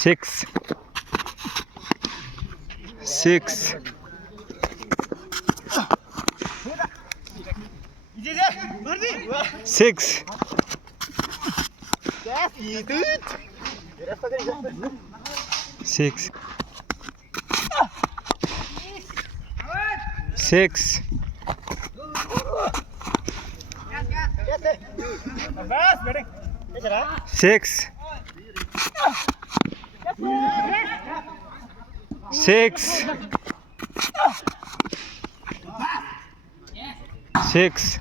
6 6 6 6 6 6 6 6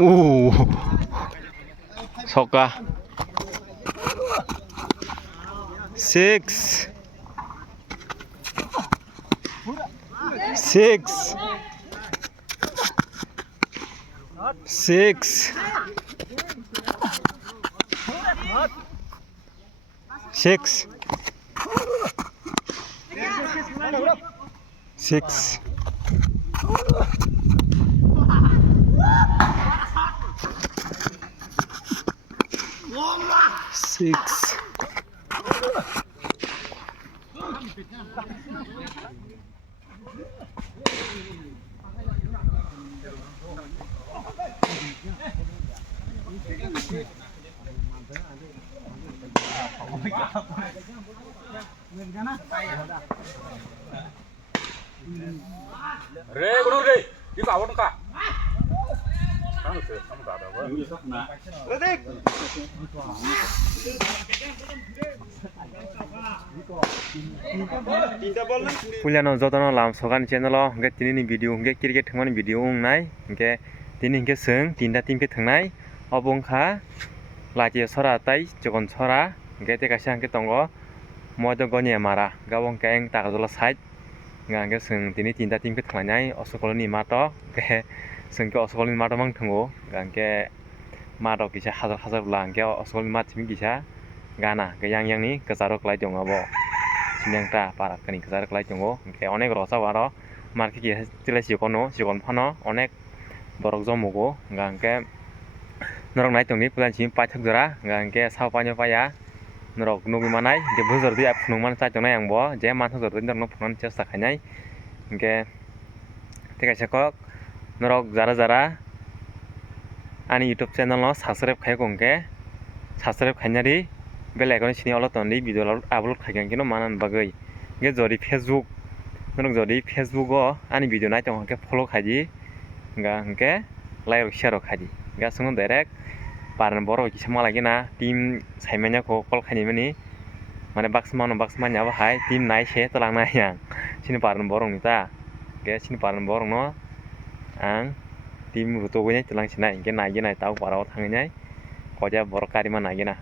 오 석가 6 6 6 6 6 6 Re, gunung re, di bawah tuh kak. Kamu sih, kamu tak ada apa? Pulyano jotono lam sogan channel o hingke tini video hingke cricket thangmani video ungnai hingke tini hingke sung tinta team ke thangnai obo wngkha lachi sora tai chikon sora hingke te kaisa hingke tongo modo goni mara gabo hingke eng takjolo side hingke sung tini tinta team ke thanglainai osokoloni mato hingke sungke osokoloni mato mang thango hingke mato kisa hajar hajar bla hingke osokoloni mat simi kisa gana yang ni kesaro kelai tongo abo sinengta para kani kesaro kelai tongo hingke onek rosa waro marke ki tile sikono sikon phano onek borok jomugo hingke norok nai tongni pulan sim paithak jora hingke sao panyo paya norok nugi manai hingke bujor di aphnung man chai tongnai angbo je man jor di norok phunani chesta khainai hingke te kaisa kok norok jara jara ani youtube channel no subscribe khaiko hingke subscribe khainari bell icon sini olo toni video upload khaikan kino manan bagui hingke jodi facebook norok jodi facebook o ani video nai tong hingke follow khaidi hingke like share khaidi hingke sungo direct paran borok kisa malagina team saimanya ko call khainimani mane baksmano abo hai team nai se talangnai yang sini paran borok ni ta hingke sini paran borok no ang team rutogoi talang sinai hingke nai tau parao thanginai koja borok karima nagina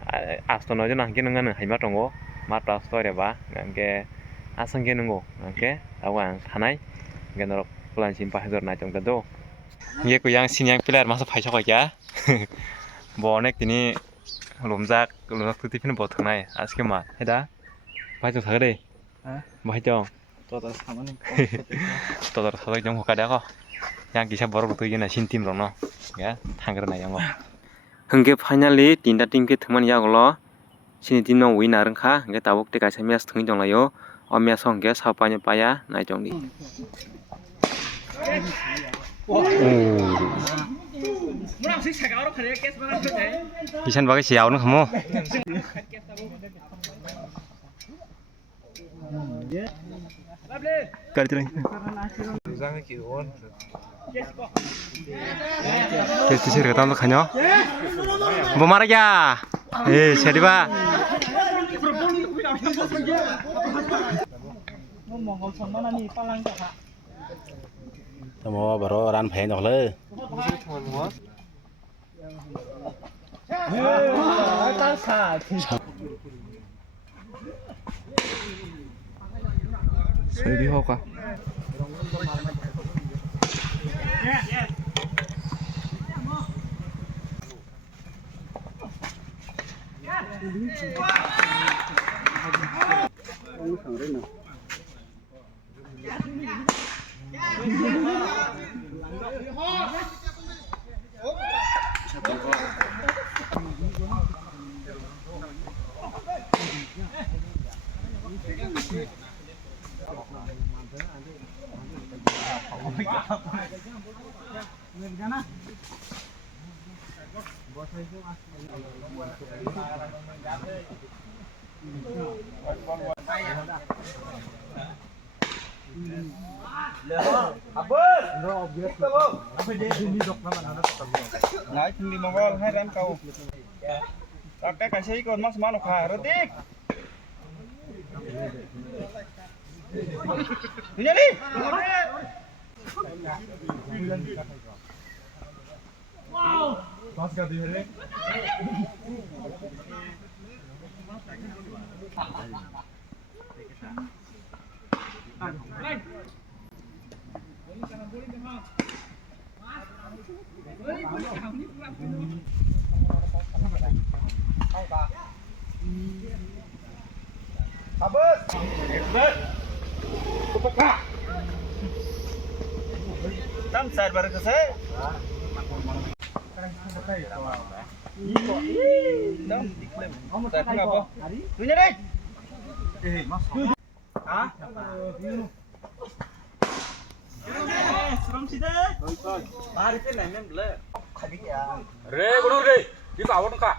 astono jona hingke nungano haima tongo mata story ba hingke asangke nungo hingke awang thanai hingke norok pulan sim pahajor nai tongta do hingke kuyang sinyang player masa paisok kya bo onek tini lumjak tuti phino bo thangnai aske ma heda paisok thagre bahai Total sama nih. todor thagre jong hokada ko yang kisa borok tuigena sin team rok no ya thangrena yango hingke finally tinta team ke thangmani yagolo sini team no winner wngkha hingke tabuk te kaisa match thangui tonglaio o match o hingke sao panyo paya naitongdi kisan bagai siau no kamu kali terang Kes sih kata untuk kanyo, bomar ya, siapa ba? Tamo baru ran phen nok le. Saya di hoka. Nói chung đi mà vol hai em cầu. Các cái sĩ còn mắc smart khả rất tiếc. Đi đi. Tam side baru ke saya. Tam diklaim. Saya kenapa? Punya deh. Hah? Seram sih deh. Hari itu nanya boleh. Re, gunung re. Di bawah nengka.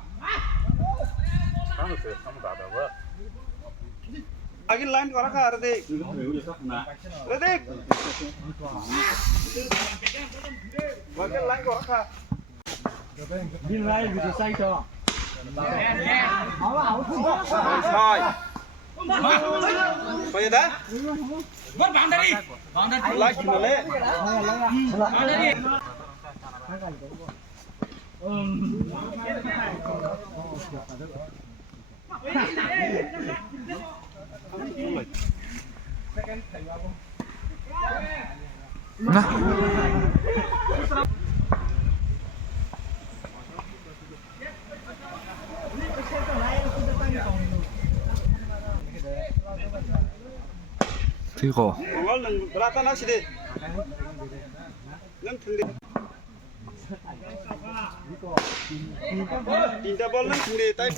Kamu tuh, kamu tak ada apa? Lagi line kau rakah Redik. Redik. Lagi line kau rakah. Bin line video sai cho. Sai. Bây giờ đó. Buat bang dari. Like gimana le? Tigo. Mongol nang berapa nasi deh? Nang tinggi. Tinta bol nang tinggi tay.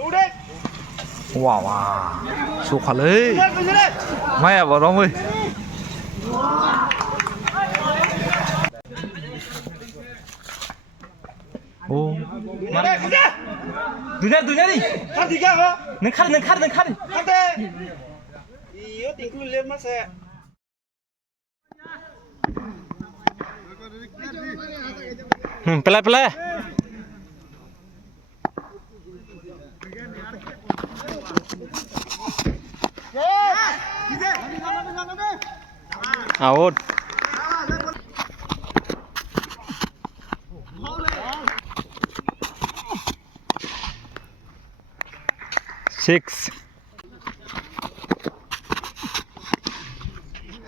Lu deh. Wow wow. Sụt hả lấy. Mẹ vào đó ơi. Ô. Dunia đi. Kan tiga kok. Nâng khát. Kan deh. Iya, tinggal lihat mas saya. Pelai. Out. Six.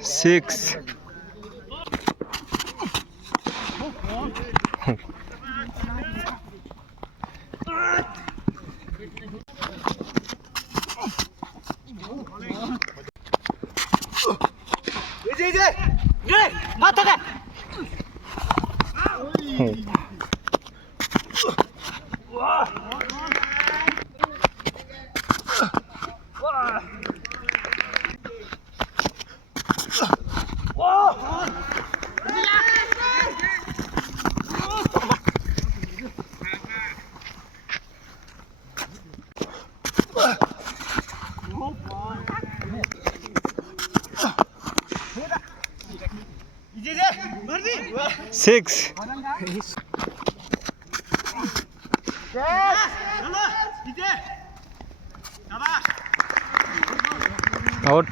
Six. Out.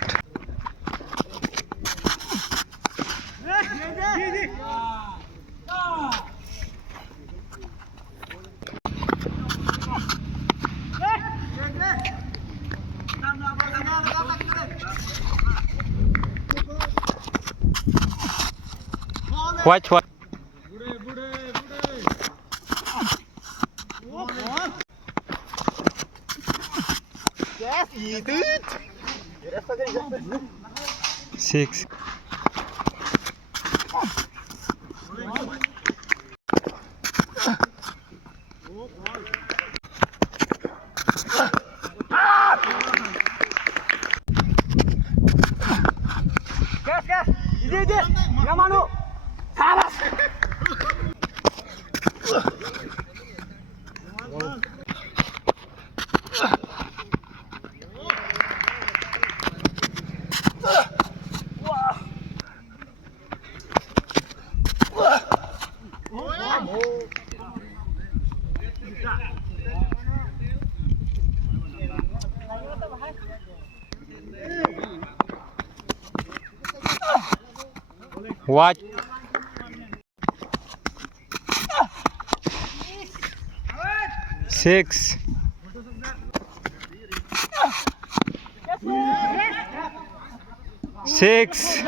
Watch. Six. Gas. Ide. Yang mana? Salah. What? 6 6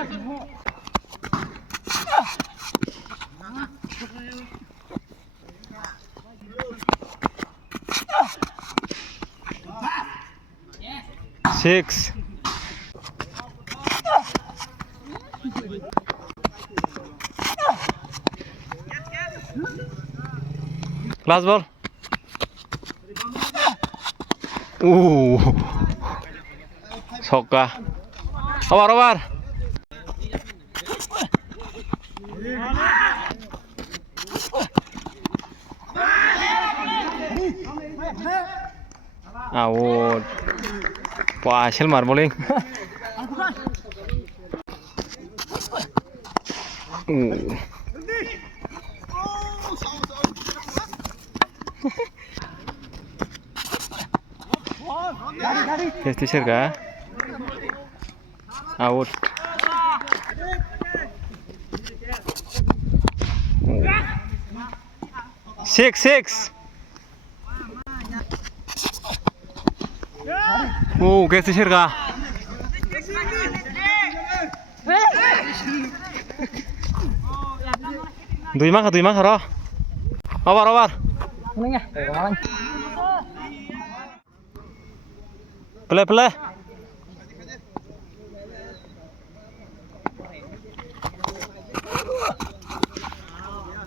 6 Last ball. Soka. Over. Out. Wah, Shelmar bowling. Testi Serga. Out. Six. Testi Serga. Dui mak haro. Over. Play.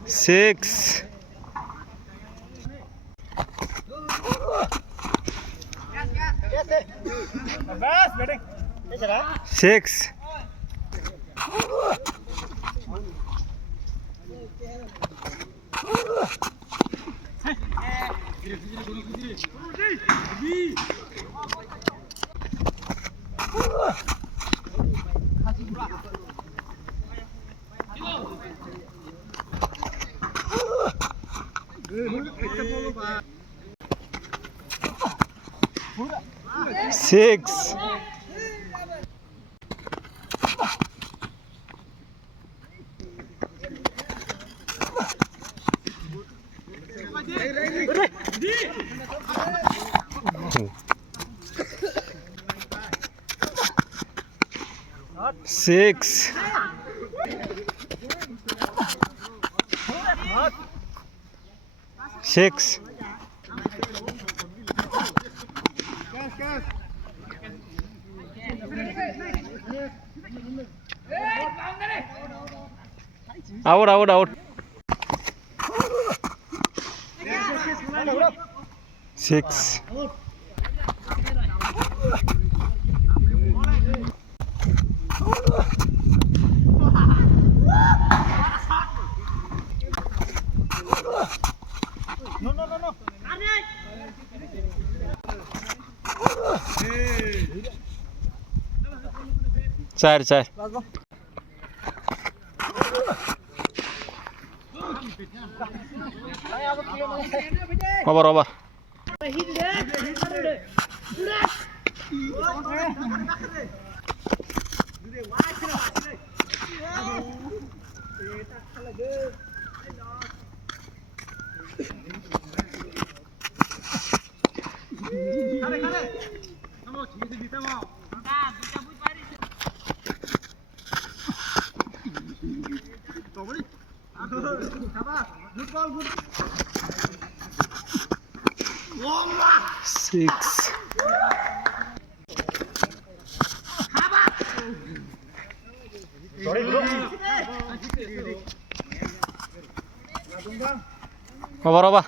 6 6 6 6 6 Out 6 No. 4 Over. Six. Over. 4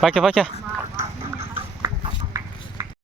Pakai